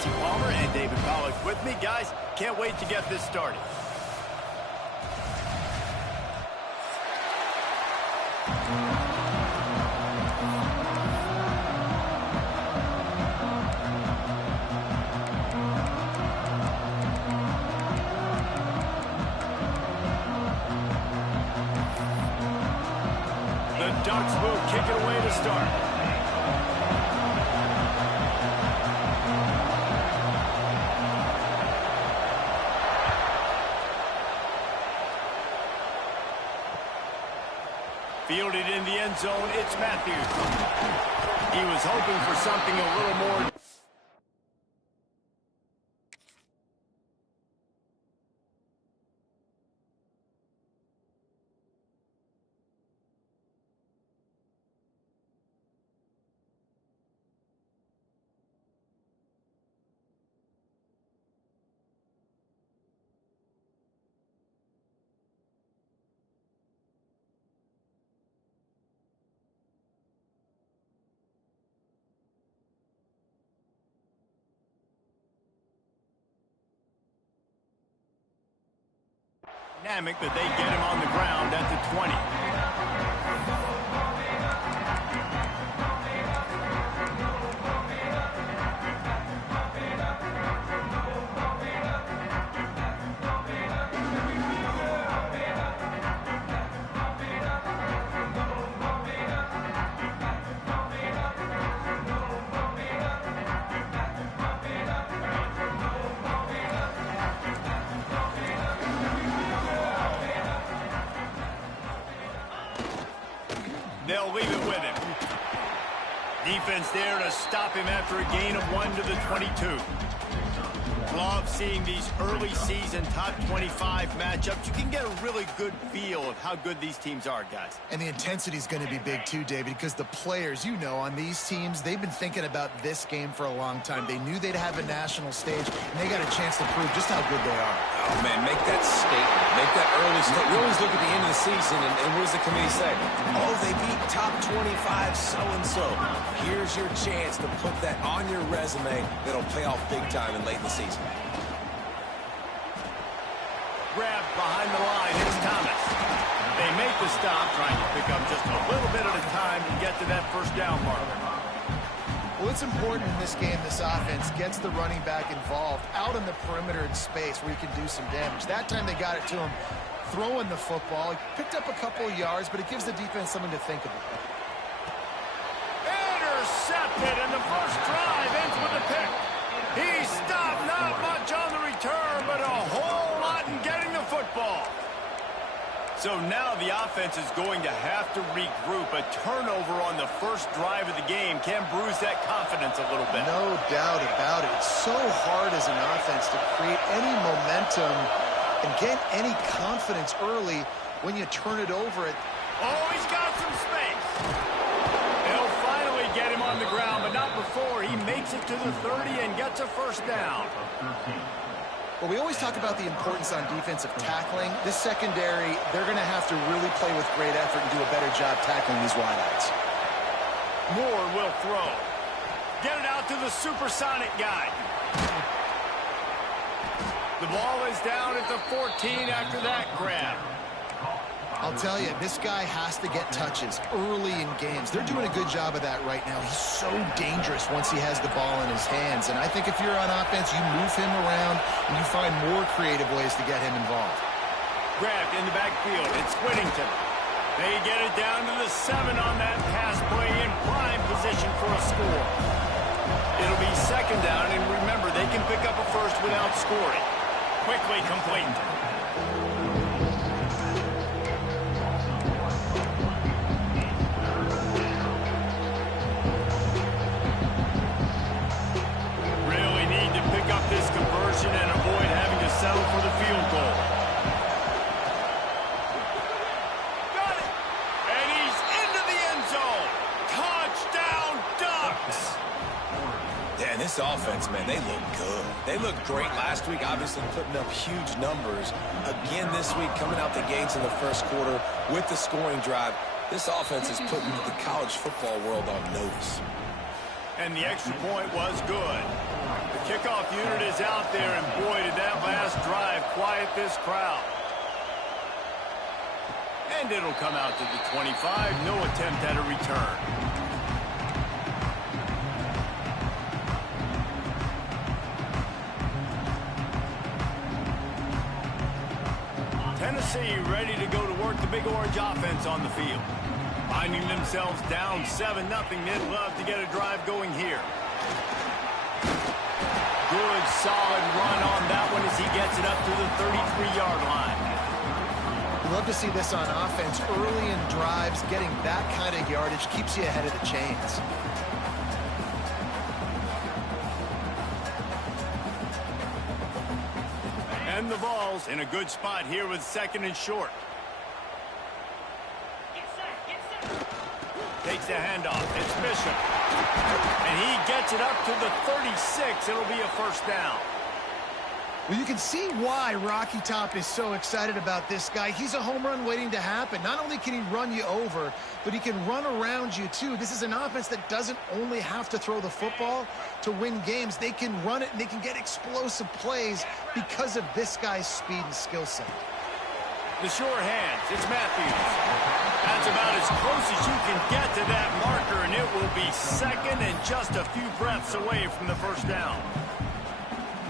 Jesse Palmer and David Pollack with me. Guys, can't wait to get this started. The Ducks will kick it away to start. Fielded in the end zone, it's Matthews. He was hoping for something a little more. Dynamic, but they get him on the ground at the 20. They'll leave it with him. Defense there to stop him after a gain of 1 to the 22. Love seeing these early season top 25 matchups. You can get a really good feel of how good these teams are, guys. And the intensity is going to be big too, David, because the players, you know, on these teams, they've been thinking about this game for a long time. They knew they'd have a national stage, and they got a chance to prove just how good they are. Oh, man, make that statement. Make that early statement. We always look at the end of the season, and what does the committee say? Oh, they beat top 25 so-and-so. Here's your chance to put that on your resume that'll pay off big time in late in the season. Grab behind the line, it's Thomas. They make the stop, trying to pick up just a little bit at a time to get to that first down marker. Well, it's important in this game, this offense gets the running back involved out in the perimeter in space where he can do some damage. That time they got it to him throwing the football. He picked up a couple of yards, but it gives the defense something to think about. Intercepted, and the first drive ends with a pick. He stopped, not much on the return, but a whole lot in getting the football. So now the offense is going to have to regroup. A turnover on the first drive of the game can bruise that confidence a little bit. No doubt about it. It's so hard as an offense to create any momentum and get any confidence early when you turn it over. Oh, he's got some space. They'll finally get him on the ground, but not before he makes it to the 30 and gets a first down. Well, we always talk about the importance on defensive tackling. This secondary, they're going to have to really play with great effort and do a better job tackling these wideouts. Moore will throw. Get it out to the supersonic guy. The ball is down at the 14 after that grab. I'll tell you, this guy has to get touches early in games. They're doing a good job of that right now. He's so dangerous once he has the ball in his hands. And I think if you're on offense, you move him around and you find more creative ways to get him involved. Grabbed in the backfield. It's Whittington. They get it down to the 7 on that pass play in prime position for a score. It'll be second down, and remember, they can pick up a first without scoring. Quickly complete. This conversion and avoid having to settle for the field goal. Got it! And he's into the end zone. Touchdown, Ducks! Yeah, and this offense, man, they look good. They looked great last week, obviously putting up huge numbers. Again this week, coming out the gates in the first quarter with the scoring drive. This offense is putting the college football world on notice. And the extra point was good. The kickoff unit is out there, and boy, did that last drive quiet this crowd. And it'll come out to the 25. No attempt at a return. Tennessee ready to go to work the Big Orange offense on the field. Finding themselves down 7-0, they'd love to get a drive going here. Good, solid run on that one as he gets it up to the 33-yard line. We love to see this on offense. Early in drives, getting that kind of yardage keeps you ahead of the chains. And the ball's in a good spot here with 2nd and short. Takes the handoff. It's Bishop. And he gets it up to the 36. It'll be a first down. Well, you can see why Rocky Top is so excited about this guy. He's a home run waiting to happen. Not only can he run you over, but he can run around you, too. This is an offense that doesn't only have to throw the football to win games. They can run it, and they can get explosive plays because of this guy's speed and skill set. The sure hands. It's Matthews. That's about as close as you can get to that marker, and it will be 2nd and just a few breaths away from the first down.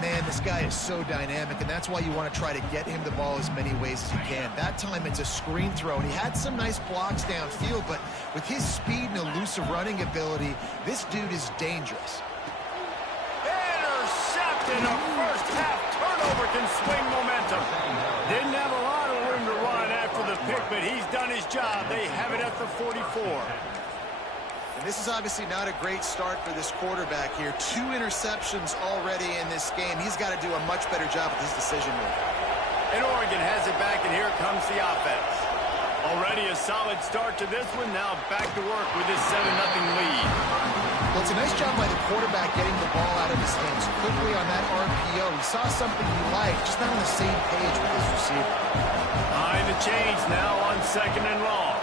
Man, this guy is so dynamic, and that's why you want to try to get him the ball as many ways as you can. That time it's a screen throw, and he had some nice blocks downfield, but with his speed and elusive running ability, this dude is dangerous. Intercepted. A first-half turnover can swing momentum. Didn't have a lot of room to run after the pick, but he's done his job. They have it at the 44. And this is obviously not a great start for this quarterback here. 2 interceptions already in this game. He's got to do a much better job with his decision-making. And Oregon has it back, and here comes the offense. Already a solid start to this one. Now back to work with this 7-0 lead. Well, it's a nice job by the quarterback getting the ball out of his hands quickly on that RPO. He saw something he liked, just not on the same page with his receiver. Behind the chains now on 2nd and long.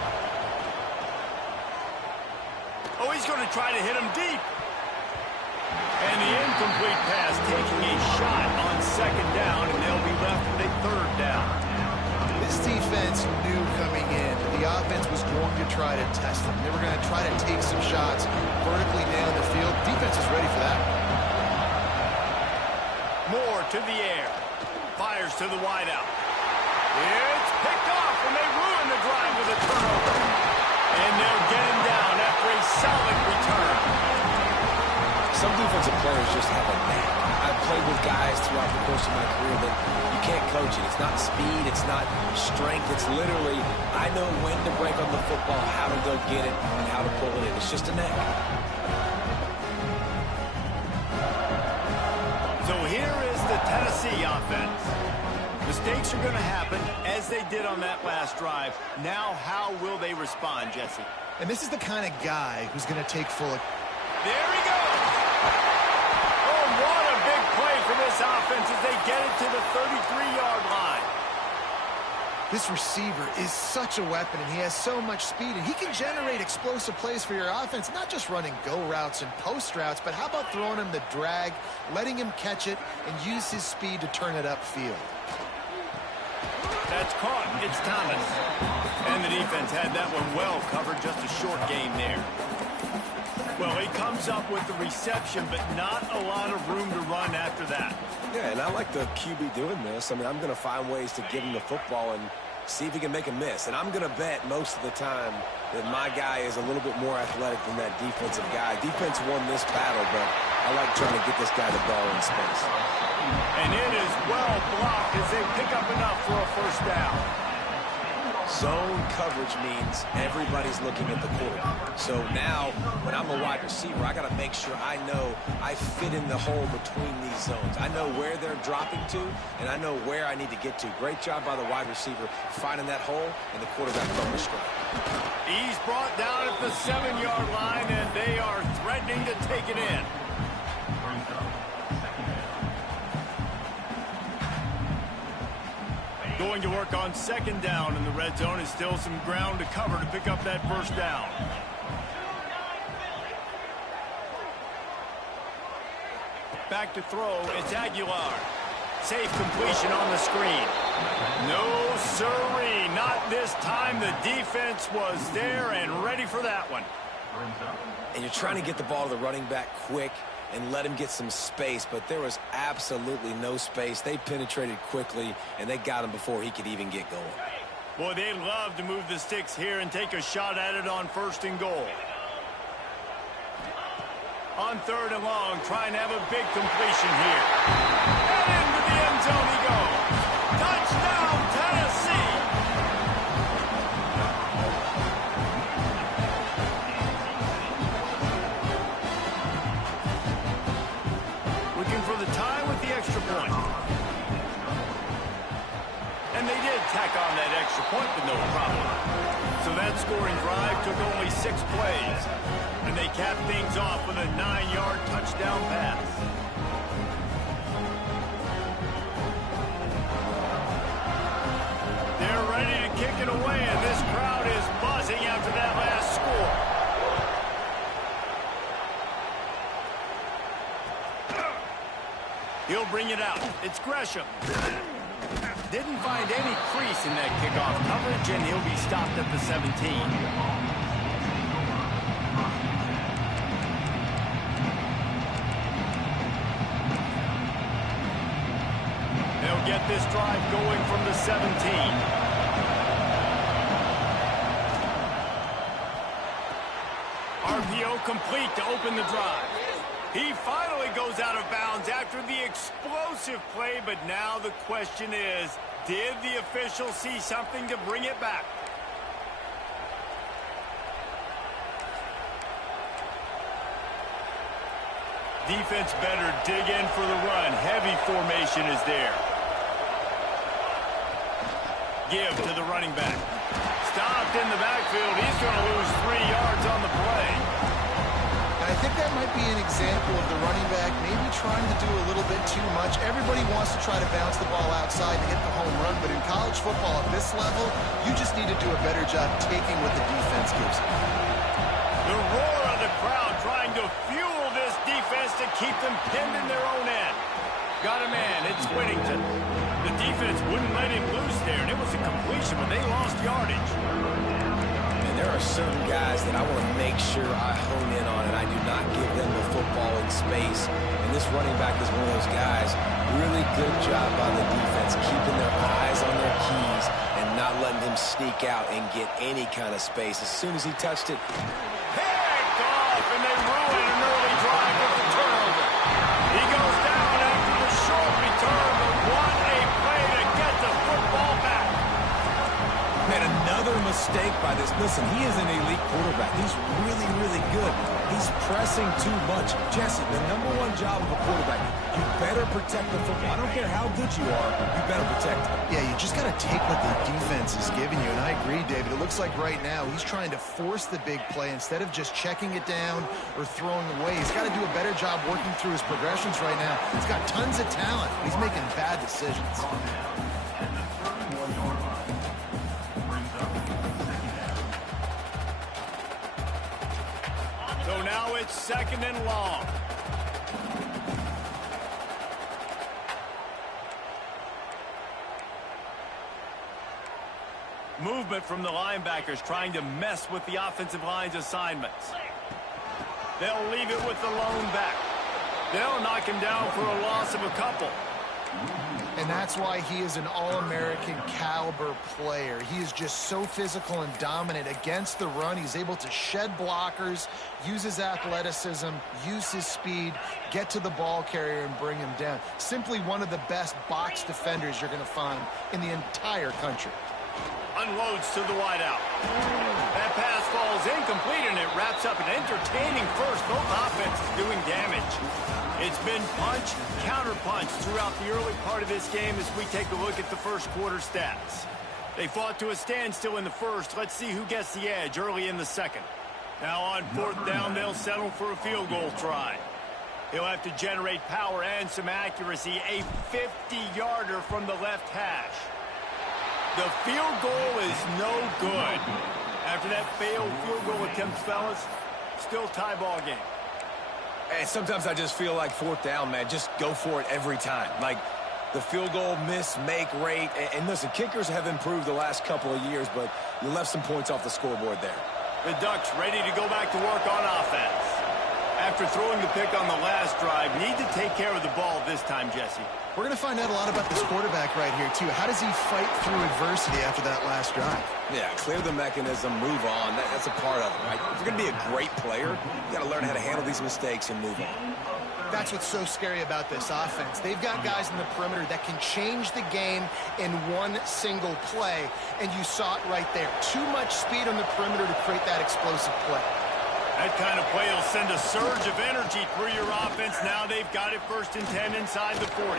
Oh, he's going to try to hit him deep. And the incomplete pass taking a shot on 2nd down, and they'll be left with a 3rd down. This defense knew coming in that the offense was going to try to test them. They were going to try to take some shots vertically down the field. Defense is ready for that. Moore to the air. Fires to the wideout. It's picked off, and they ruin the drive with a turnover. And they'll get him down after a solid return. Some defensive players just have a knack. I've played with guys throughout the course of my career that you can't coach it. It's not speed. It's not strength. It's literally, I know when to break on the football, how to go get it, and how to pull it in. It's just a knack. So here is the Tennessee offense. Mistakes are going to happen, as they did on that last drive. Now, how will they respond, Jesse? And this is the kind of guy who's going to take full... There he goes! Oh, what a big play for this offense as they get it to the 33-yard line. This receiver is such a weapon, and he has so much speed, and he can generate explosive plays for your offense, not just running go routes and post routes, but how about throwing him the drag, letting him catch it, and use his speed to turn it upfield. That's caught. It's Thomas. And the defense had that one well covered. Just a short game there. Well, he comes up with the reception, but not a lot of room to run after that. Yeah, and I like the QB doing this. I mean, I'm going to find ways to give him the football and see if he can make a miss. And I'm going to bet most of the time that my guy is a little bit more athletic than that defensive guy. Defense won this battle, but I like trying to get this guy the ball in space. And it is well blocked as they pick up enough for a first down. Zone coverage means everybody's looking at the quarterback. So now, when I'm a wide receiver, I got to make sure I know I fit in the hole between these zones. I know where they're dropping to, and I know where I need to get to. Great job by the wide receiver finding that hole, and the quarterback from the strike. He's brought down at the 7-yard line, and they are threatening to take it in. Going to work on 2nd down, and the red zone is still some ground to cover to pick up that first down. Back to throw, it's Aguilar. Safe completion on the screen. No siree, not this time. The defense was there and ready for that one. And you're trying to get the ball to the running back quick and let him get some space, but there was absolutely no space. They penetrated quickly, and they got him before he could even get going. Boy, they love to move the sticks here and take a shot at it on 1st and goal. On 3rd and long, trying to have a big completion here. And into the end zone he goes. Touchdown, Tennessee! Looking for the tie with the extra point. And they did tack on that extra point with no problem. So that scoring drive took only 6 plays. And they capped things off with a 9-yard touchdown pass. They're ready to kick it away, and this crowd is buzzing after that last score. He'll bring it out. It's Gresham. Didn't find any crease in that kickoff coverage, and he'll be stopped at the 17. Get this drive going from the 17. RPO complete to open the drive. He finally goes out of bounds after the explosive play, but now the question is, did the official see something to bring it back? Defense better dig in for the run. Heavy formation is there. Give to the running back. Stopped in the backfield. He's going to lose 3 yards on the play. And I think that might be an example of the running back maybe trying to do a little bit too much. Everybody wants to try to bounce the ball outside and hit the home run, but in college football at this level, you just need to do a better job taking what the defense gives you. The roar of the crowd trying to fuel this defense to keep them pinned in their own end. Got a man. It's Whittington. The defense wouldn't let him loose there, and it was a completion, but they lost yardage. And there are certain guys that I want to make sure I hone in on, and I do not give them the football in space. And this running back is one of those guys. Really good job by the defense, keeping their eyes on their keys and not letting him sneak out and get any kind of space. As soon as he touched it, picked off, and they ruin an early drive with the turnover. He goes down after the short return, but what a play to get the football back. man, another mistake by this. Listen, he is an elite quarterback. He's really, really good. He's pressing too much. Jesse, the #1 job of a quarterback, you better protect the football. I don't care how good you are, you better protect it. Yeah, you just got to take what the defense is giving you, and I agree, David. It looks like right now he's trying to force the big play instead of just checking it down or throwing away. He's got to do a better job working through his progressions right now. He's got tons of talent, but he's making bad decisions. So now it's 2nd and long. Movement from the linebackers trying to mess with the offensive line's assignments. They'll leave it with the lone back. They'll knock him down for a loss of a couple. And that's why he is an All-American caliber player. He is just so physical and dominant against the run. He's able to shed blockers, use his athleticism, use his speed, get to the ball carrier and bring him down. Simply one of the best box defenders you're going to find in the entire country. Unloads to the wideout. That pass falls incomplete, and it wraps up an entertaining first. Both offenses doing damage. It's been punch, counter-punch throughout the early part of this game as we take a look at the first quarter stats. They fought to a standstill in the first. Let's see who gets the edge early in the second. Now on 4th down, they'll settle for a field goal try. He'll have to generate power and some accuracy. A 50-yarder from the left hash. The field goal is no good. After that failed field goal attempt, fellas, still tie ball game. And sometimes I just feel like fourth down, man, just go for it every time. Like, the field goal miss-make rate. And listen, kickers have improved the last couple of years, but you left some points off the scoreboard there. The Ducks ready to go back to work on offense. After throwing the pick on the last drive, need to take care of the ball this time, Jesse. We're going to find out a lot about this quarterback right here, too. How does he fight through adversity after that last drive? Yeah, clear the mechanism, move on. That's a part of it, right? If you're going to be a great player, you got to learn how to handle these mistakes and move on. That's what's so scary about this offense. They've got guys in the perimeter that can change the game in one single play, and you saw it right there. Too much speed on the perimeter to create that explosive play. That kind of play will send a surge of energy through your offense. Now they've got it 1st and 10 inside the 40.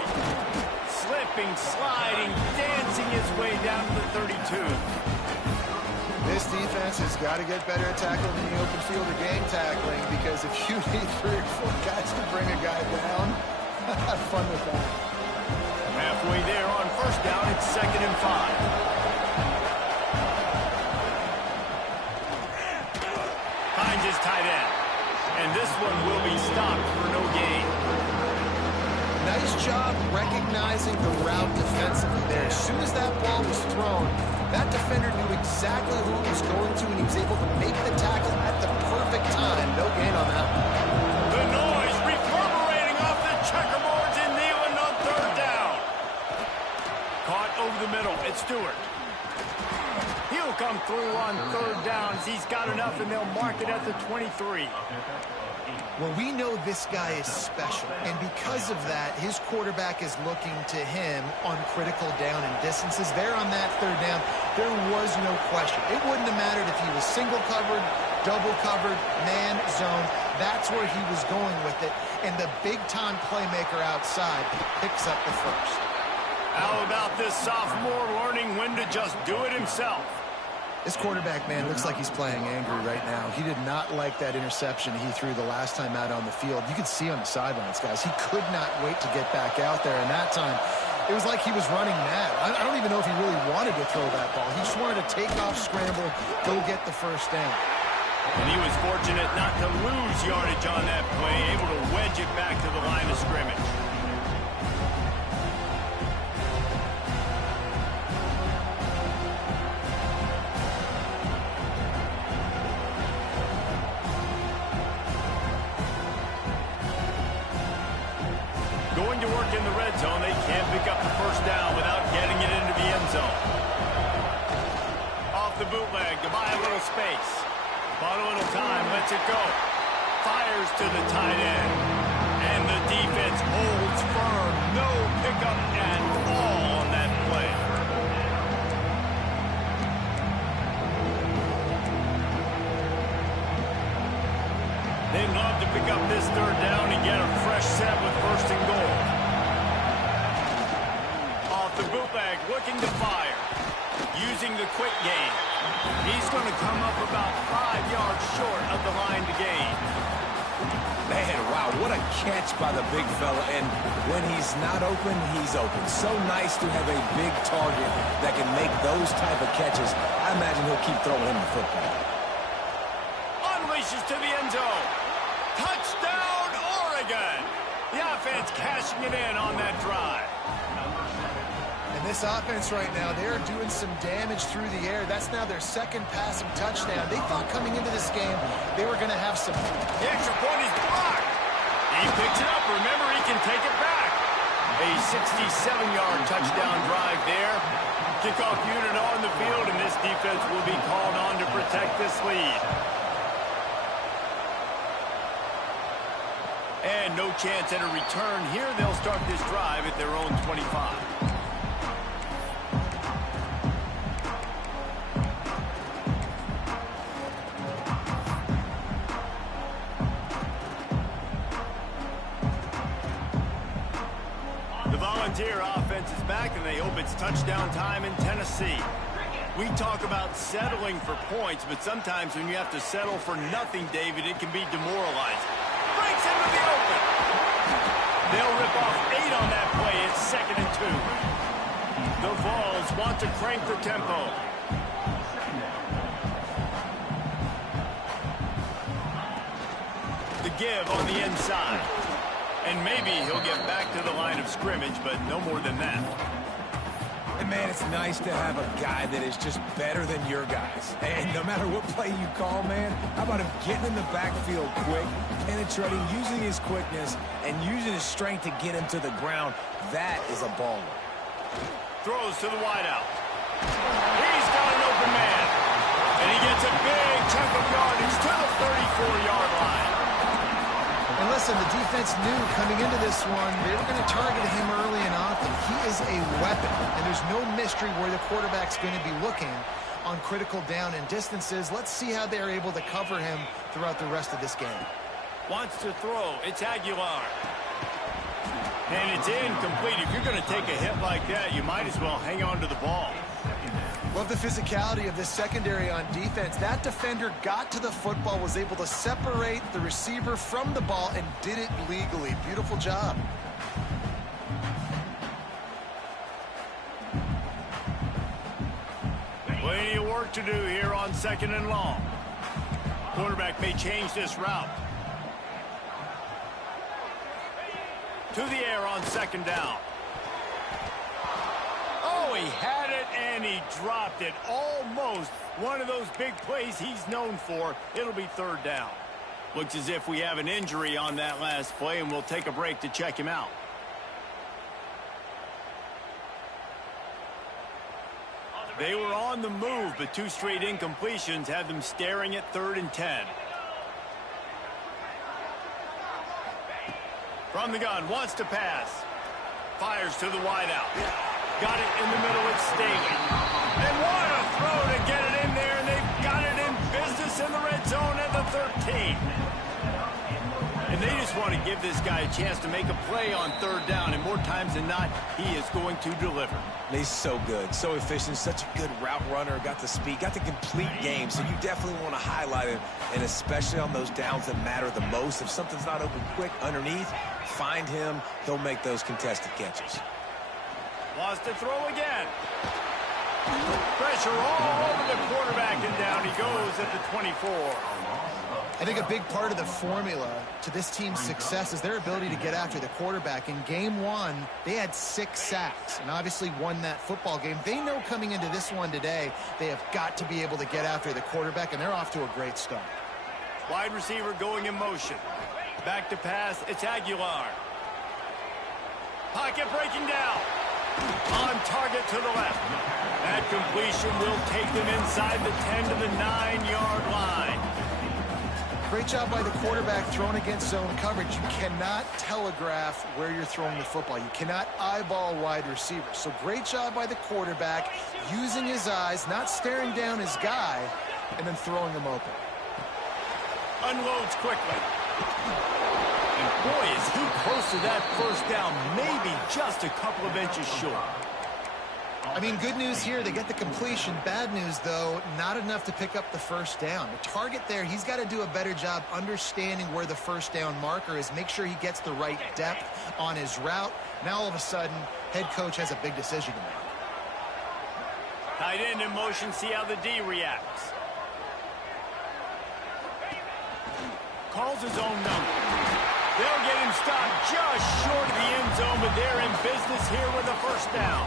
Slipping, sliding, dancing his way down to the 32. This defense has got to get better at tackling in the open field or game tackling, because if you need 3 or 4 guys to bring a guy down, have fun with that. Halfway there on 1st down, it's 2nd and 5. Finds his tight end. And this one will be stopped for no gain. Nice job recognizing the route defensively there. As soon as that ball was thrown, that defender knew exactly who it was going to, and he was able to make the tackle at the perfect time. No gain on that one. The noise reverberating off the checkerboards in Neyland on 3rd down. Caught over the middle. It's Stewart. He'll come through on 3rd down as he's got enough, and they'll mark it at the 23. Well, we know this guy is special, and because of that, his quarterback is looking to him on critical down and distances. There on that 3rd down, there was no question. It wouldn't have mattered if he was single covered, double covered, man, zone. That's where he was going with it, and the big-time playmaker outside picks up the 1st. How about this sophomore learning when to just do it himself? This quarterback, man, looks like he's playing angry right now. He did not like that interception he threw the last time out on the field. You could see on the sidelines, guys, he could not wait to get back out there. And that time, it was like he was running mad. I don't even know if he really wanted to throw that ball. He just wanted to take off, scramble, go get the 1st down. And he was fortunate not to lose yardage on that play, able to wedge it back to the line of scrimmage. Going to work in the red zone. They can't pick up the 1st down without getting it into the end zone. Off the bootleg to buy a little space. Bought a little time, lets it go. Fires to the tight end. And the defense holds firm. No pickup at all on that play. They'd love to pick up this 3rd down and get a fresh set with 1st and goal. Off the bootleg, looking to fire. Using the quick game. He's going to come up about 5 yards short of the line to gain. Man, wow, what a catch by the big fella. And when he's not open, he's open. So nice to have a big target that can make those type of catches. I imagine he'll keep throwing him the football. Unleashes to the end zone. Touchdown, Oregon! The offense cashing it in on that drive. And this offense right now, they are doing some damage through the air. That's now their 2nd passing touchdown. They thought coming into this game they were going to have some... The extra point is blocked. He picks it up. Remember, he can take it back. A 67-yard touchdown drive there. Kickoff unit on the field, and this defense will be called on to protect this lead. And no chance at a return here. They'll start this drive at their own 25. The Volunteer offense is back, and they hope it's touchdown time in Tennessee. We talk about settling for points, but sometimes when you have to settle for nothing, David, it can be demoralizing. Breaks into the open. They'll rip off 8 on that play. It's 2nd and 2. The Vols want to crank the tempo. The give on the inside. And maybe he'll get back to the line of scrimmage, but no more than that. And, man, it's nice to have a guy that is just better than your guys. And no matter what play you call, man, how about him getting in the backfield quick, penetrating, using his quickness, and using his strength to get him to the ground. That is a baller. Throws to the wideout. He's got an open man. And he gets a big chunk of yardage to the 34-yard line. And listen, the defense knew coming into this one, they were going to target him early and often. He is a weapon, and there's no mystery where the quarterback's going to be looking on critical down and distances. Let's see how they're able to cover him throughout the rest of this game. Wants to throw. It's Aguilar. And it's incomplete. If you're going to take a hit like that, you might as well hang on to the ball. Love the physicality of this secondary on defense. That defender got to the football, was able to separate the receiver from the ball, and did it legally. Beautiful job. Plenty of work to do here on 2nd and long. Quarterback may change this route. To the air on 2nd down. Oh, he had it and he dropped it. Almost one of those big plays he's known for. It'll be 3rd down. Looks as if we have an injury on that last play, and we'll take a break to check him out. They were on the move, but 2 straight incompletions had them staring at 3rd and 10. From the gun, wants to pass. Fires to the wideout. Got it in the middle, it's Staley. And what a throw to get it in there, and they've got it in business in the red zone at the 13. And they just want to give this guy a chance to make a play on 3rd down, and more times than not, he is going to deliver. He's so good, so efficient, such a good route runner, got the speed, got the complete game, so you definitely want to highlight him, and especially on those downs that matter the most. If something's not open quick underneath, find him, he'll make those contested catches. Wants to throw again. Pressure all over the quarterback, and down he goes at the 24. I think a big part of the formula to this team's success is their ability to get after the quarterback. In game 1, they had 6 sacks and obviously won that football game. They know coming into this one today, they have got to be able to get after the quarterback, and they're off to a great start. Wide receiver going in motion. Back to pass, it's Aguilar. Pocket breaking down. On target to the left. That completion will take them inside the 10 to the 9-yard line. Great job by the quarterback throwing against zone coverage. You cannot telegraph where you're throwing the football. You cannot eyeball wide receivers. So great job by the quarterback using his eyes, not staring down his guy, and then throwing him open. Unloads quickly. And boy, is he close to that 1st down, maybe just a couple of inches short. I mean, good news here, they get the completion. Bad news, though, not enough to pick up the 1st down. The target there, he's got to do a better job understanding where the 1st down marker is, make sure he gets the right depth on his route. Now, all of a sudden, head coach has a big decision to make. Tight end in motion, see how the D reacts. Calls his own number. They'll get him stopped just short of the end zone, but they're in business here with the 1st down.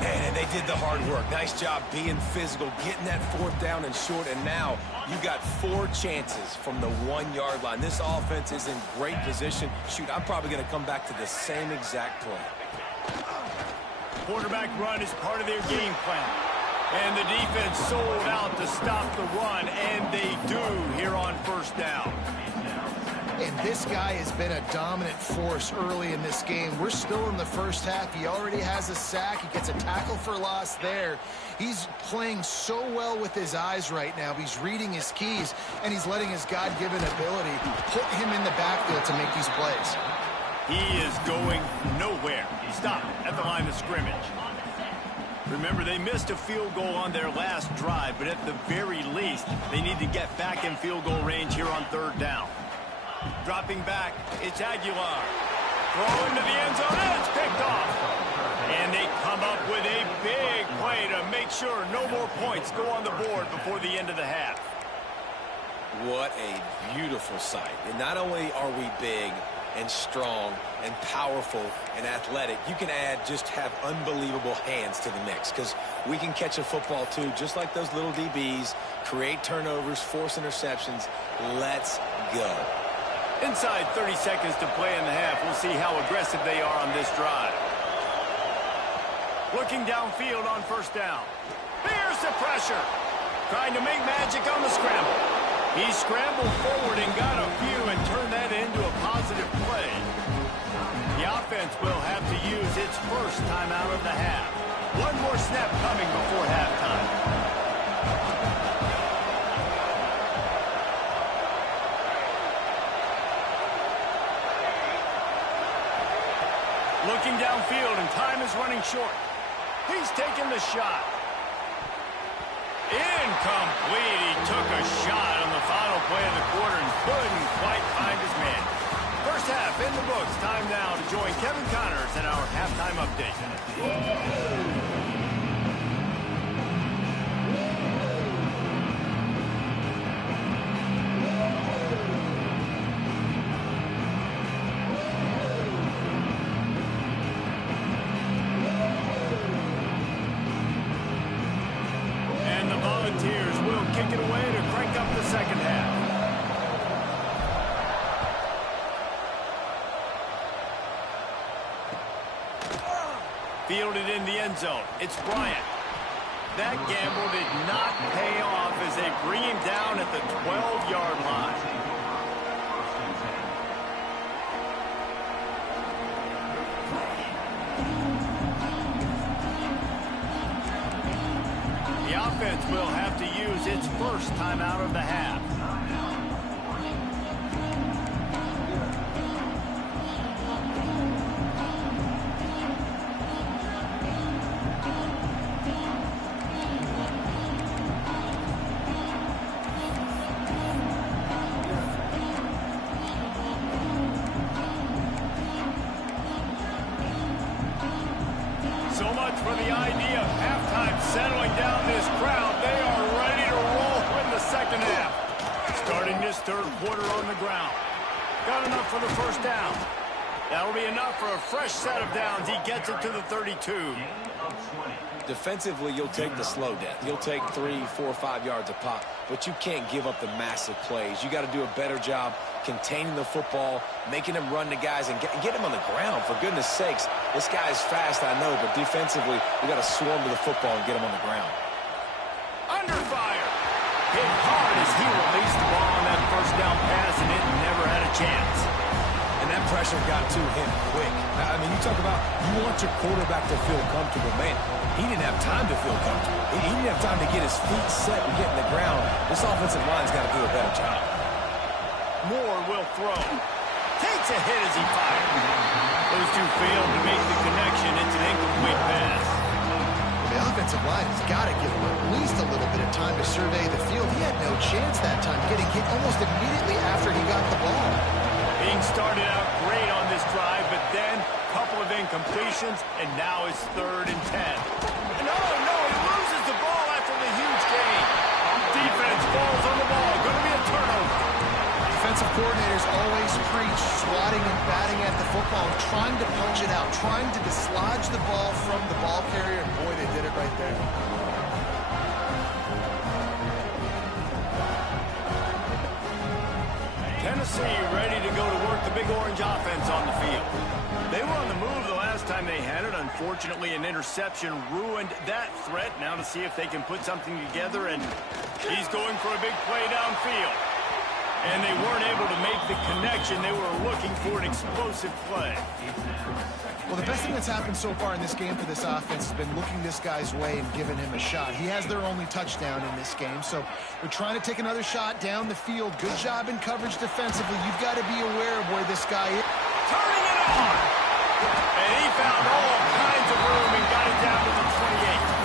And they did the hard work. Nice job being physical, getting that 4th down and short, and now you got 4 chances from the 1-yard line. This offense is in great position. Shoot, I'm probably going to come back to the same exact play. Quarterback run is part of their game plan. And the defense sold out to stop the run, and they do here on 1st down. And this guy has been a dominant force early in this game. We're still in the 1st half. He already has a sack. He gets a tackle for loss there. He's playing so well with his eyes right now. He's reading his keys, and he's letting his God-given ability put him in the backfield to make these plays. He is going nowhere. Stop at the line of scrimmage. Remember, they missed a field goal on their last drive, but at the very least, they need to get back in field goal range here on 3rd down. Dropping back, it's Aguilar. Throw into the end zone, and it's picked off. And they come up with a big play to make sure no more points go on the board before the end of the half. What a beautiful sight. And not only are we big and strong and powerful and athletic, you can just have unbelievable hands to the mix, because we can catch a football too, just like those little DBs, create turnovers, force interceptions. Let's go. Inside 30 seconds to play in the half. We'll see how aggressive they are on this drive. Looking downfield on first down. Here's the pressure. Trying to make magic on the scramble. He scrambled forward and got a few and turned that into a positive play. The offense will have to use its first timeout of the half. One more snap coming before halftime. Looking downfield, and time is running short. He's taking the shot. Incomplete. He took a shot on the final play of the quarter and couldn't quite find his man. First half in the books. Time now to join Kevin Connors in our halftime update. Kick it away to crank up the second half. Fielded in the end zone. It's Bryant. That gamble did not pay off as they bring him down at the 12-yard line. Offense will have to use its first timeout of the half. So much for the idea of halftime settling down this crowd. They are ready to roll in the second half. Starting this third quarter on the ground. Got enough for the first down. That'll be enough for a fresh set of downs. He gets it to the 32. Defensively, you'll take the slow death. You'll take 3, 4, 5 yards a pop, but you can't give up the massive plays. You got to do a better job containing the football, making them run to guys, and get him on the ground. For goodness sakes, this guy is fast, I know, but defensively, we got to swarm to the football and get him on the ground. Under fire. Hit hard as he released the ball on that first down pass, and it never had a chance. And that pressure got to him quick. I mean, you talk about you want your quarterback to feel comfortable. Man, he didn't have time to feel comfortable. He didn't have time to get his feet set and get in the ground. This offensive line's got to do a better job. Moore will throw. Takes a hit as he fires. Those two failed to make the connection. It's an incomplete pass. The offensive line has got to give him at least a little bit of time to survey the field. He had no chance that time, getting hit almost immediately after he got the ball. Being started out great on this drive, but then a couple of incompletions, and now it's 3rd and 10. And oh no, he loses the ball after the huge gain. Defense falls on the ball. Going to be a turnover. Defensive coordinators always preach swatting and batting at the football, trying to punch it out, trying to dislodge the ball from the ball carrier, and boy, they did it right there. Tennessee ready to go to work the Big Orange offense on the field. They were on the move the last time they had it. Unfortunately, an interception ruined that threat. Now to see if they can put something together, and he's going for a big play downfield. And they weren't able to make the connection. They were looking for an explosive play. Well, the best thing that's happened so far in this game for this offense has been looking this guy's way and giving him a shot. He has their only touchdown in this game, so they're trying to take another shot down the field. Good job in coverage defensively. You've got to be aware of where this guy is. Turning it on! And he found all kinds of room and got it down to the 28.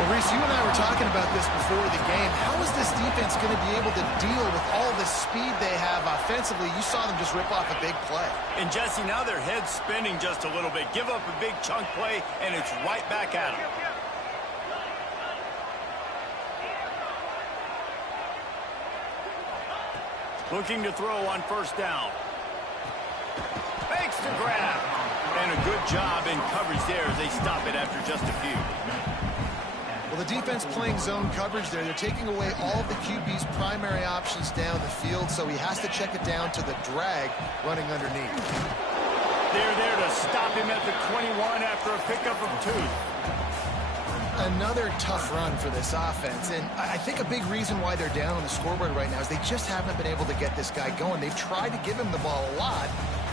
Well, Reese, you and I were talking about this before the game. How is this defense going to be able to deal with all the speed they have offensively? You saw them just rip off a big play. And, Jesse, now their head's spinning just a little bit. Give up a big chunk play, and it's right back at them. Looking to throw on first down. Fakes the grab. And a good job in coverage there as they stop it after just a few. Well, the defense playing zone coverage there. They're taking away all of the QB's primary options down the field, so he has to check it down to the drag running underneath. They're there to stop him at the 21 after a pickup of 2. Another tough run for this offense, and I think a big reason why they're down on the scoreboard right now is they just haven't been able to get this guy going. They've tried to give him the ball a lot.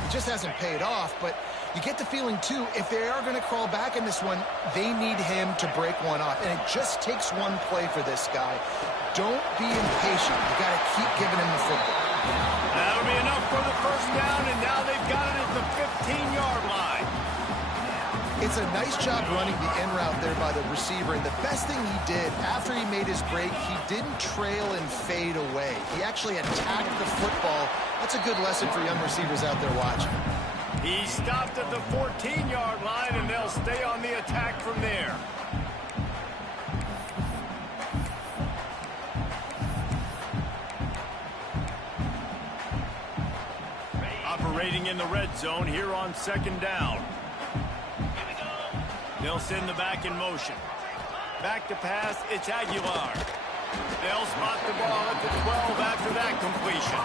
It just hasn't paid off, but you get the feeling, too, if they are going to crawl back in this one, they need him to break one off, and it just takes one play for this guy. Don't be impatient. You got to keep giving him the football. That'll be enough for the first down, and now they've got it at the 15-yard line. It's a nice job running the in route there by the receiver, and the best thing he did after he made his break, he didn't trail and fade away. He actually attacked the football. That's a good lesson for young receivers out there watching. He stopped at the 14-yard line, and they'll stay on the attack from there. Operating in the red zone here on second down. They'll send the back in motion. Back to pass, it's Aguilar. They'll spot the ball at the 12 after that completion.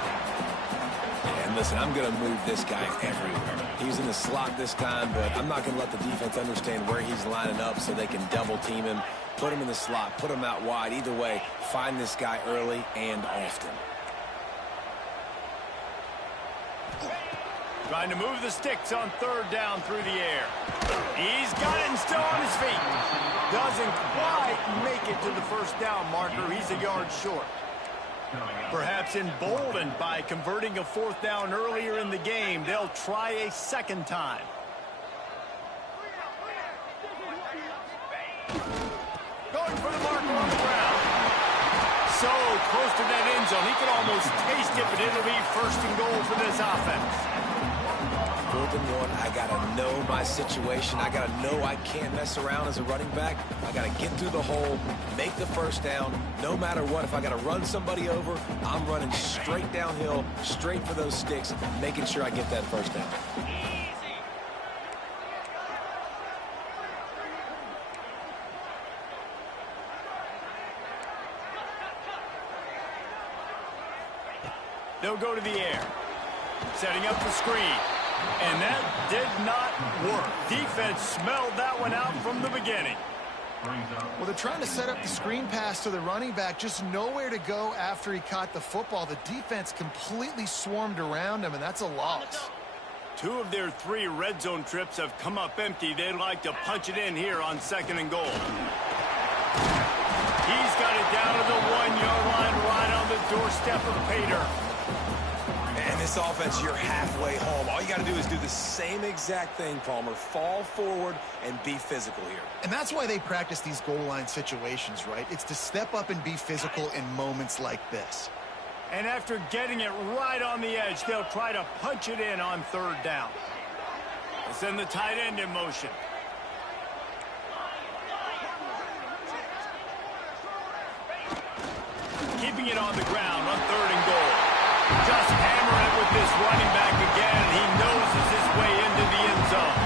And listen, I'm going to move this guy everywhere. He's in the slot this time, but I'm not going to let the defense understand where he's lining up so they can double team him, put him in the slot, put him out wide. Either way, find this guy early and often. Trying to move the sticks on third down through the air. He's got it and still on his feet. Doesn't quite make it to the first down marker. He's a yard short. Perhaps emboldened by converting a fourth down earlier in the game, they'll try a second time. Going for the marker on the ground. So close to that end zone. He can almost taste it, but it'll be first and goal for this offense. 4th and 1, I got to know my situation. I got to know I can't mess around as a running back. I got to get through the hole, make the first down. No matter what, if I got to run somebody over, I'm running straight downhill, straight for those sticks, making sure I get that first down. They'll go to the air. Setting up the screen. And that did not work. Defense smelled that one out from the beginning. Well, they're trying to set up the screen pass to the running back, just nowhere to go after he caught the football. The defense completely swarmed around him, and that's a loss. 2 of their 3 red zone trips have come up empty. They'd like to punch it in here on second and goal. He's got it down to the 1-yard line right on the doorstep of Pater. And this offense, you're halfway home. All you got to do is do the same exact thing, Palmer. Fall forward and be physical here. And that's why they practice these goal line situations, right? It's to step up and be physical in moments like this. And after getting it right on the edge, they'll try to punch it in on third down. They'll send the tight end in motion. Keeping it on the ground on third and goal. Just hammer it with this running back again. He noses his way into the end zone.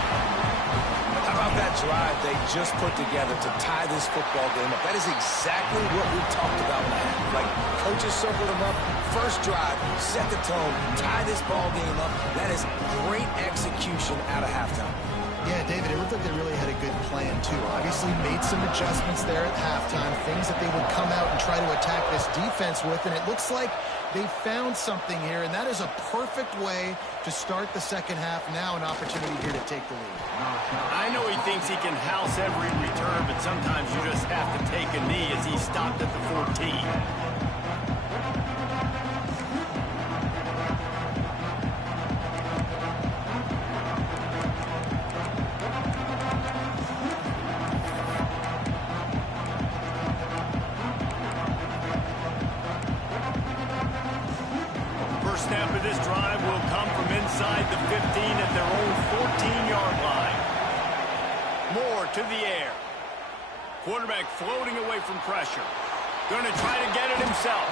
How about that drive they just put together to tie this football game up? That is exactly what we talked about in the half. Like, coaches circled them up. First drive, set the tone, tie this ball game up. That is great execution out of halftime. Yeah, David, it looked like they really had a good plan, too. Obviously made some adjustments there at halftime, things that they would come out and try to attack this defense with, and it looks like they found something here, and that is a perfect way to start the second half. Now an opportunity here to take the lead. I know he thinks he can house every return, but sometimes you just have to take a knee as he stopped at the 14. Snap of this drive will come from inside the 15 at their own 14-yard line. Moore to the air. Quarterback floating away from pressure. Going to try to get it himself.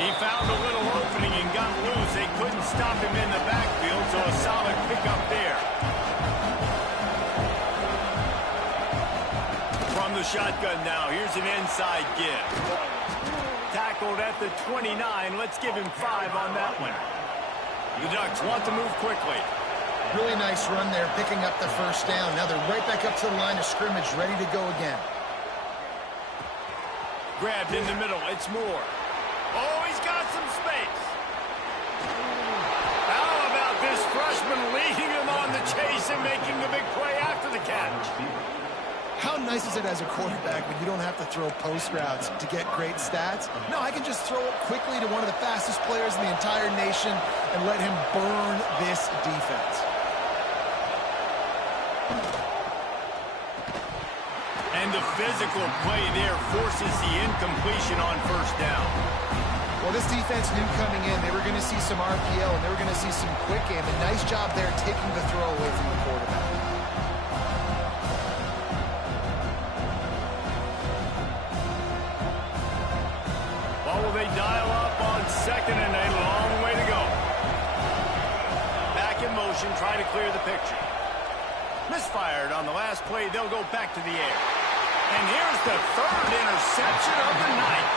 He found a little opening and got loose. They couldn't stop him in the backfield, so a solid pickup there. From the shotgun now, here's an inside give. Tackled at the 29. Let's give him 5 on that one. The Ducks want to move quickly. Really nice run there, picking up the first down. Now they're right back up to the line of scrimmage, ready to go again. Grabbed in the middle. It's Moore. Oh, he's got some space. How about this freshman leading him on the chase and making the big play after the catch? How nice is it as a quarterback when you don't have to throw post routes to get great stats? No, I can just throw it quickly to one of the fastest players in the entire nation and let him burn this defense. And the physical play there forces the incompletion on first down. Well, this defense knew coming in they were going to see some RPO and they were going to see some quick game. And nice job there taking the throw away from the quarterback. Well, will they dial up on second and a long way to go? Back in motion, try to clear the picture. Misfired on the last play. They'll go back to the air. And here's the third interception of the night.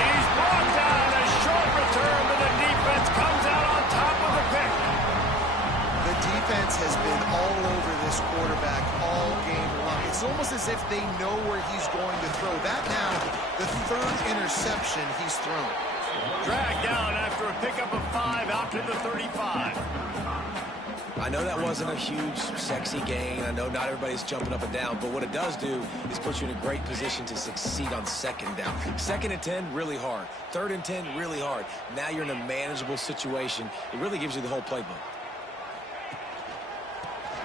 He's brought down a short return, but the defense comes out on top of the pick. The defense has been all over this quarterback all game long. It's almost as if they know where he's going to throw. That now, the third interception he's thrown. Dragged down after a pickup of 5 out to the 35. I know that wasn't a huge, sexy gain. I know not everybody's jumping up and down, but what it does do is put you in a great position to succeed on second down. Second and 10, really hard. Third and 10, really hard. Now you're in a manageable situation. It really gives you the whole playbook.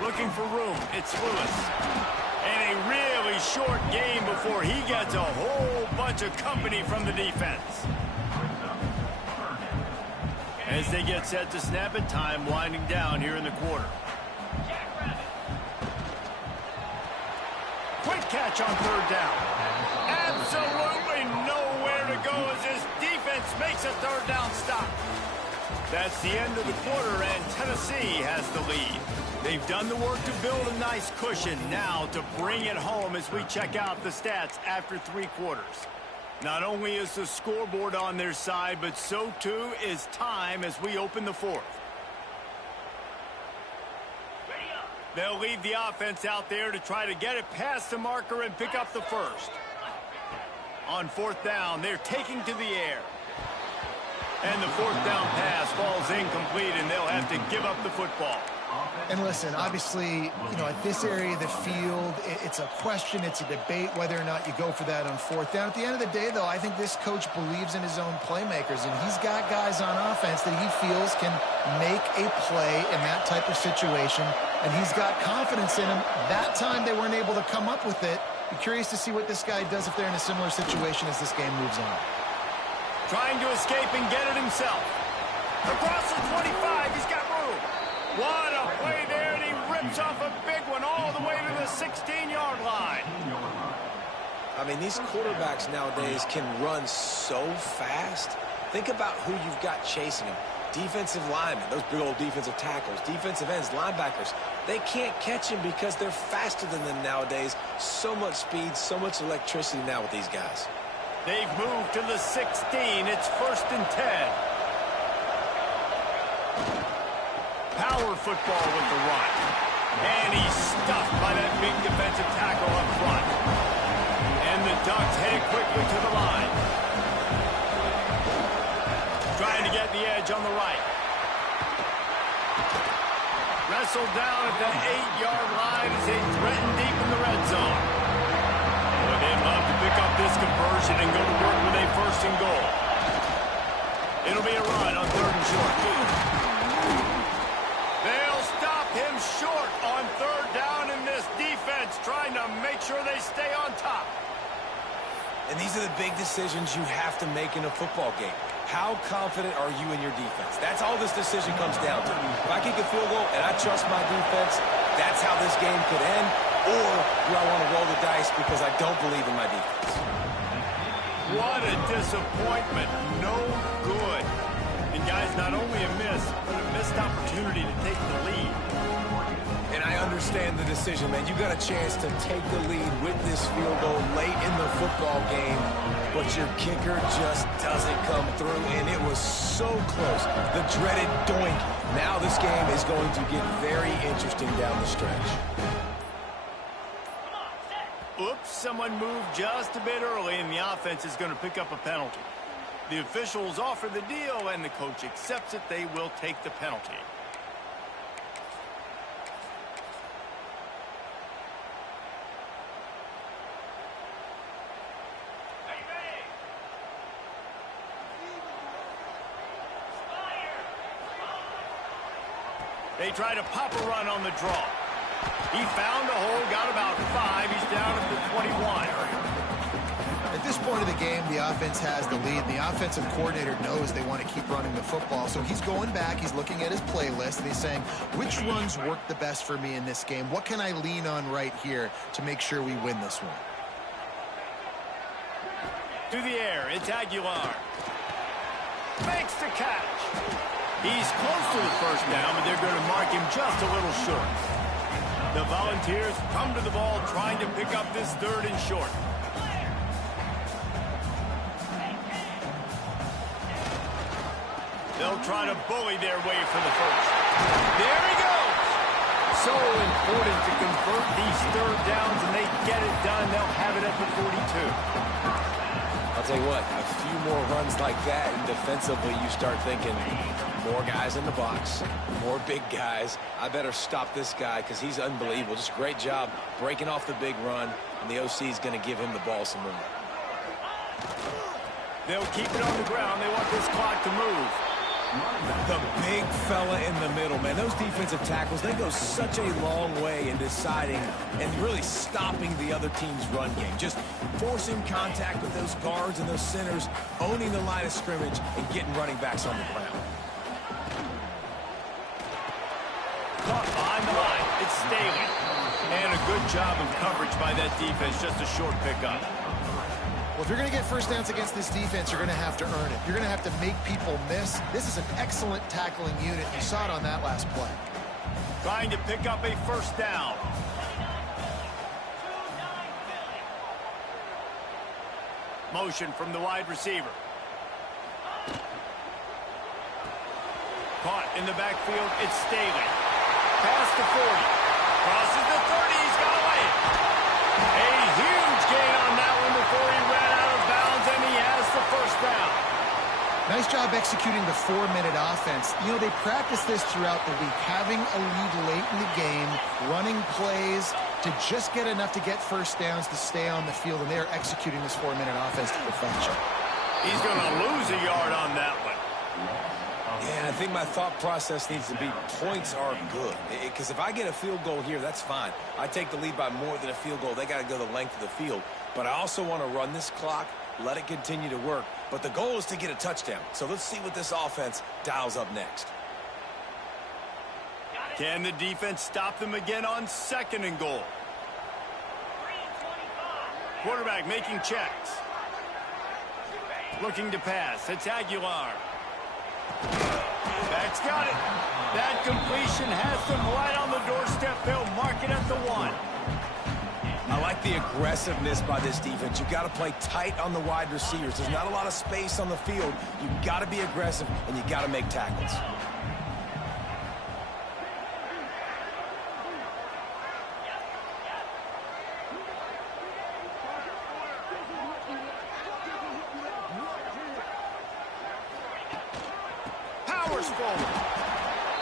Looking for room. It's Lewis. And a really short game before he gets a whole bunch of company from the defense. As they get set to snap it, time winding down here in the quarter. Quick catch on third down. Absolutely nowhere to go as this defense makes a third down stop. That's the end of the quarter, and Tennessee has the lead. They've done the work to build a nice cushion. Now to bring it home as we check out the stats after 3 quarters. Not only is the scoreboard on their side, but so too is time as we open the fourth. They'll leave the offense out there to try to get it past the marker and pick up the first. On fourth down, they're taking to the air. And the fourth down pass falls incomplete, and they'll have to give up the football. And listen, obviously, at this area of the field, it's a question, it's a debate whether or not you go for that on fourth down. At the end of the day, though, I think this coach believes in his own playmakers, and he's got guys on offense that he feels can make a play in that type of situation, and he's got confidence in him. That time they weren't able to come up with it. Be curious to see what this guy does if they're in a similar situation as this game moves on. Trying to escape and get it himself. Across the 25, he's got room. What a play there, and he rips off a big one all the way to the 16-yard line. I mean, these quarterbacks nowadays can run so fast. Think about who you've got chasing them. Defensive linemen, those big old defensive tackles, defensive ends, linebackers. They can't catch him because they're faster than them nowadays. So much speed, so much electricity now with these guys. They've moved to the 16. It's 1st and 10. Power football with the run. And he's stuffed by that big defensive tackle up front. And the Ducks head quickly to the line. Trying to get the edge on the right. Wrestled down at the 8-yard line as they threaten deep in the red zone. Well, they'd love to pick up this conversion and go to work with a 1st and goal. It'll be a run on 3rd and short. They'll stop him short on 3rd down in this defense, trying to make sure they stay on top. And these are the big decisions you have to make in a football game. How confident are you in your defense? That's all this decision comes down to. If I kick a field goal and I trust my defense, that's how this game could end. Or do I want to roll the dice because I don't believe in my defense? What a disappointment. No good. And guys, not only a miss, but a missed opportunity to take the lead. And I understand the decision, man. You got a chance to take the lead with this field goal late in the football game, but your kicker just doesn't come through, and it was so close. The dreaded doink. Now this game is going to get very interesting down the stretch. Oops, someone moved just a bit early, and the offense is going to pick up a penalty. The officials offer the deal, and the coach accepts it. They will take the penalty. They try to pop a run on the draw. He found a hole, got about 5. He's down at the 21. At this point of the game, the offense has the lead. The offensive coordinator knows they want to keep running the football. So he's going back, he's looking at his playlist, and he's saying, which runs work the best for me in this game? What can I lean on right here to make sure we win this one? To the air, it's Aguilar. Makes the catch. He's close to the first down, but they're going to mark him just a little short. The Volunteers come to the ball trying to pick up this 3rd and short. They'll try to bully their way for the first. There he goes. So important to convert these 3rd downs, and they get it done. They'll have it at the 42. I'll tell you what, a few more runs like that, and defensively you start thinking, more guys in the box, more big guys. I better stop this guy because he's unbelievable. Just a great job breaking off the big run, and the OC is going to give him the ball some more. They'll keep it on the ground. They want this clock to move. The big fella in the middle, man. Those defensive tackles, they go such a long way in deciding and really stopping the other team's run game. Just forcing contact with those guards and those centers, owning the line of scrimmage, and getting running backs on the ground. Caught behind the line. It's Staley. And a good job of coverage by that defense. Just a short pickup. Well, if you're going to get first downs against this defense, you're going to have to earn it. You're going to have to make people miss. This is an excellent tackling unit. You saw it on that last play. Trying to pick up a first down. Motion from the wide receiver. Caught in the backfield. It's Staley. Past the 40. Crosses the 30. He's got away. A huge gain on that one before he ran out of bounds, and he has the first down. Nice job executing the 4-minute offense. You know, they practice this throughout the week, having a lead late in the game, running plays to just get enough to get first downs to stay on the field, and they are executing this 4-minute offense to perfection. He's going to lose a yard on that one. Yeah, I think my thought process needs to be points are good. Because if I get a field goal here, that's fine. I take the lead by more than a field goal. They got to go the length of the field. But I also want to run this clock, let it continue to work. But the goal is to get a touchdown. So let's see what this offense dials up next. Can the defense stop them again on 2nd and goal? Quarterback making checks. Looking to pass. It's Aguilar. That's got it. That completion has them right on the doorstep. They'll mark it at the 1. I like the aggressiveness by this defense. You've got to play tight on the wide receivers. There's not a lot of space on the field. You've got to be aggressive, and you've got to make tackles. Forward.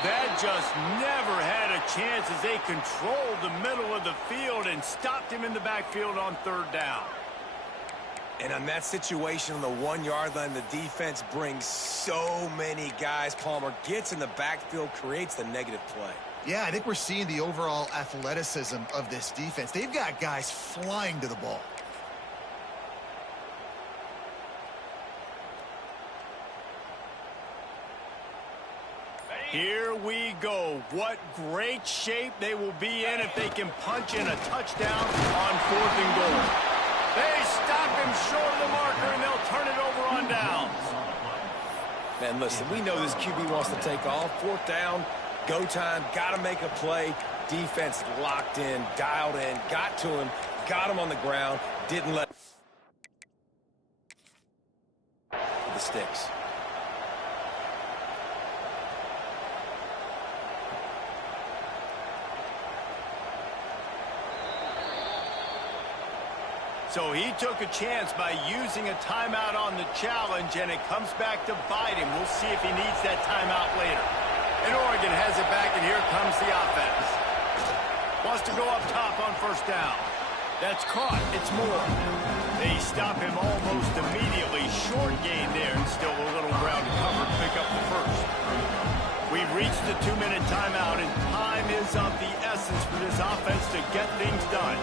That just never had a chance as they controlled the middle of the field and stopped him in the backfield on 3rd down. And on that situation on the 1-yard line, the defense brings so many guys. Palmer gets in the backfield, creates the negative play. Yeah, I think we're seeing the overall athleticism of this defense. They've got guys flying to the ball. Here we go. What great shape they will be in if they can punch in a touchdown on 4th and goal. They stop him short of the marker, and they'll turn it over on downs. Man, listen, we know this QB wants to take off. Fourth down, go time, got to make a play. Defense locked in, dialed in, got to him, got him on the ground, didn't let the sticks. So he took a chance by using a timeout on the challenge, and it comes back to bite him. We'll see if he needs that timeout later. And Oregon has it back, and here comes the offense. Wants to go up top on first down. That's caught. It's Moore. They stop him almost immediately. Short gain there, and still a little ground to cover to pick up the first. We've reached the 2-minute timeout, and time is of the essence for this offense to get things done.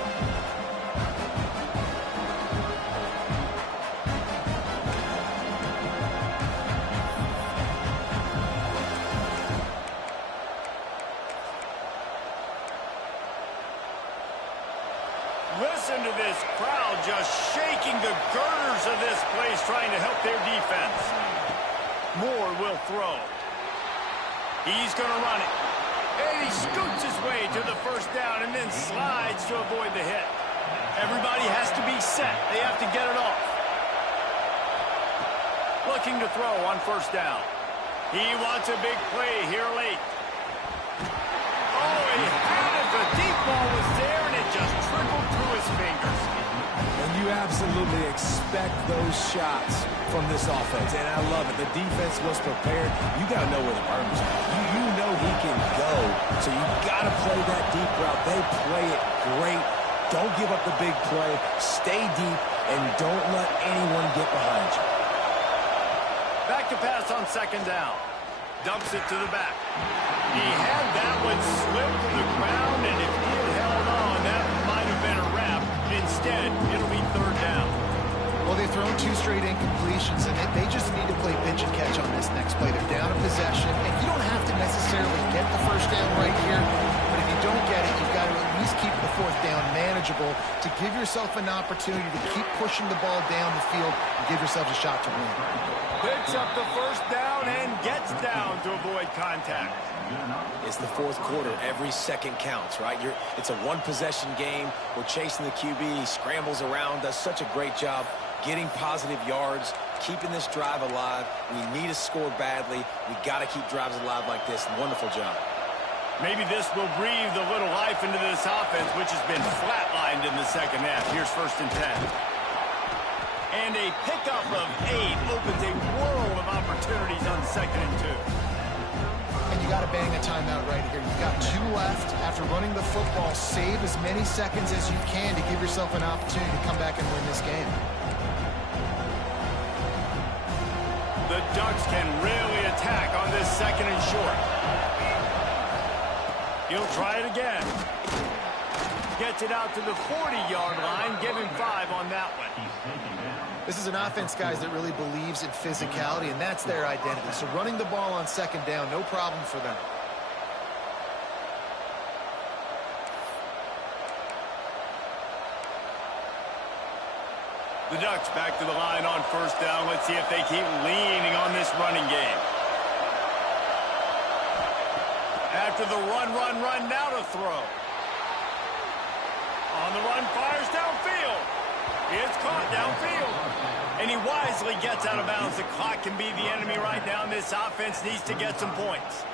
Listen to this crowd just shaking the girders of this place, trying to help their defense. Moore will throw. He's going to run it. And he scoots his way to the first down and then slides to avoid the hit. Everybody has to be set. They have to get it off. Looking to throw on first down. He wants a big play here late. Oh, he had it. The deep ball was there, and it just trickled through his fingers. And you absolutely expect those shots from this offense, and I love it. The defense was prepared. You got to know where the burners are. You know he can go, so you got to play that deep route. They play it great. Don't give up the big play. Stay deep, and don't let anyone get behind you. Back to pass on second down. Dumps it to the back. He had that one slip to the ground, and if he had held on, that might have been a wrap. Instead, it'll be third down. Well, they've thrown 2 straight incompletions, and they just need to play pitch and catch on this next play. They're down a possession, and you don't have to necessarily get the first down right here, but if you don't get it, you've got to at least keep the fourth down manageable to give yourself an opportunity to keep pushing the ball down the field and give yourself a shot to win. Picks up the first down and gets down to avoid contact. It's the fourth quarter. Every second counts, right? It's a one-possession game. We're chasing the QB. He scrambles around, does such a great job getting positive yards, keeping this drive alive. We need to score badly. We got to keep drives alive like this. Wonderful job. Maybe this will breathe a little life into this offense, which has been flatlined in the second half. Here's 1st and 10. And a pickup of 8 opens a world of opportunities on 2nd and 2. And you got to bang a timeout right here. You've got 2 left. After running the football, save as many seconds as you can to give yourself an opportunity to come back and win this game. The Ducks can really attack on this 2nd and short. He'll try it again. Gets it out to the 40-yard line. Give him 5 on that one. This is an offense, guys, that really believes in physicality, and that's their identity. So running the ball on 2nd down, no problem for them. The Ducks back to the line on first down. Let's see if they keep leaning on this running game. After the run, now to throw. On the run, fires downfield. It's caught downfield. And he wisely gets out of bounds. The clock can be the enemy right now, and this offense needs to get some points.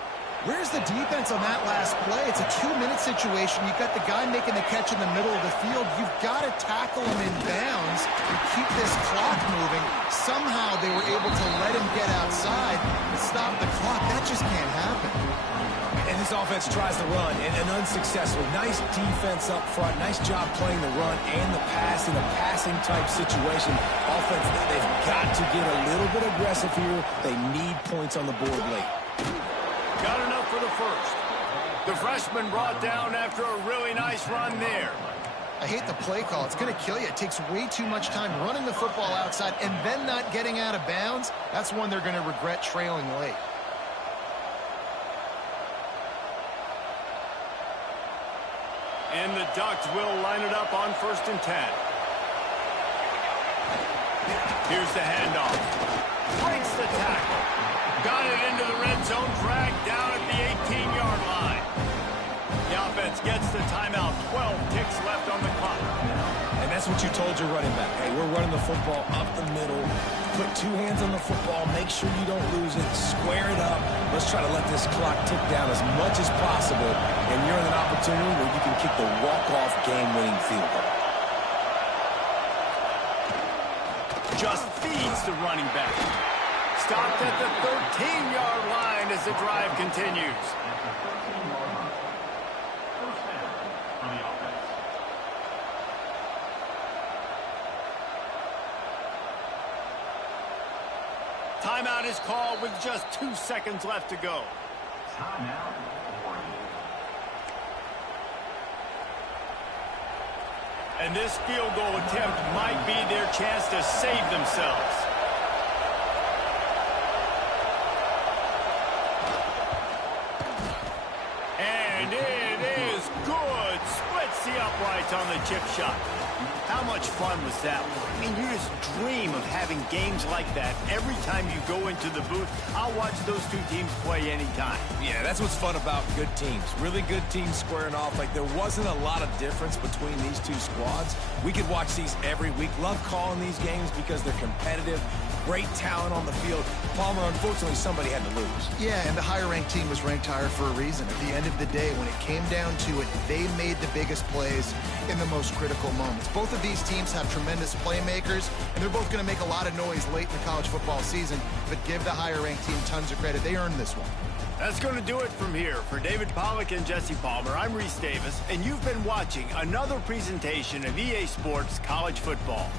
Where's the defense on that last play? It's a 2-minute situation. You've got the guy making the catch in the middle of the field. You've got to tackle him in bounds and keep this clock moving. Somehow they were able to let him get outside and stop the clock. That just can't happen. And this offense tries to run, and unsuccessfully. Nice defense up front. Nice job playing the run and the pass in a passing-type situation. Offense, they've got to get a little bit aggressive here. They need points on the board late. Got enough for the first. The freshman brought down after a really nice run there. I hate the play call. It's going to kill you. It takes way too much time running the football outside and then not getting out of bounds. That's one they're going to regret trailing late. And the Ducks will line it up on 1st and 10. Here's the handoff. Breaks the tackle. Got it into the red zone, dragged down at the 18-yard line. The offense gets the timeout. 12 ticks left on the clock. And that's what you told your running back. Hey, we're running the football up the middle. Put two hands on the football. Make sure you don't lose it. Square it up. Let's try to let this clock tick down as much as possible. And you're in an opportunity where you can kick the walk-off game-winning field goal. Just feeds the running back. Stopped at the 13-yard line as the drive continues. Timeout is called with just 2 seconds left to go. And this field goal attempt might be their chance to save themselves. And it is good. Splits the uprights on the chip shot. How much fun was that one? I mean, you just dream of having games like that every time you go into the booth. I'll watch those two teams play anytime. Yeah, that's what's fun about good teams. Really good teams squaring off. Like, there wasn't a lot of difference between these two squads. We could watch these every week. Love calling these games because they're competitive. Great talent on the field. Palmer, unfortunately, somebody had to lose. Yeah, and the higher-ranked team was ranked higher for a reason. At the end of the day, when it came down to it, they made the biggest plays in the most critical moments. Both of these teams have tremendous playmakers, and they're both going to make a lot of noise late in the college football season, but give the higher-ranked team tons of credit. They earned this one. That's going to do it from here. For David Pollack and Jesse Palmer, I'm Reese Davis, and you've been watching another presentation of EA Sports College Football.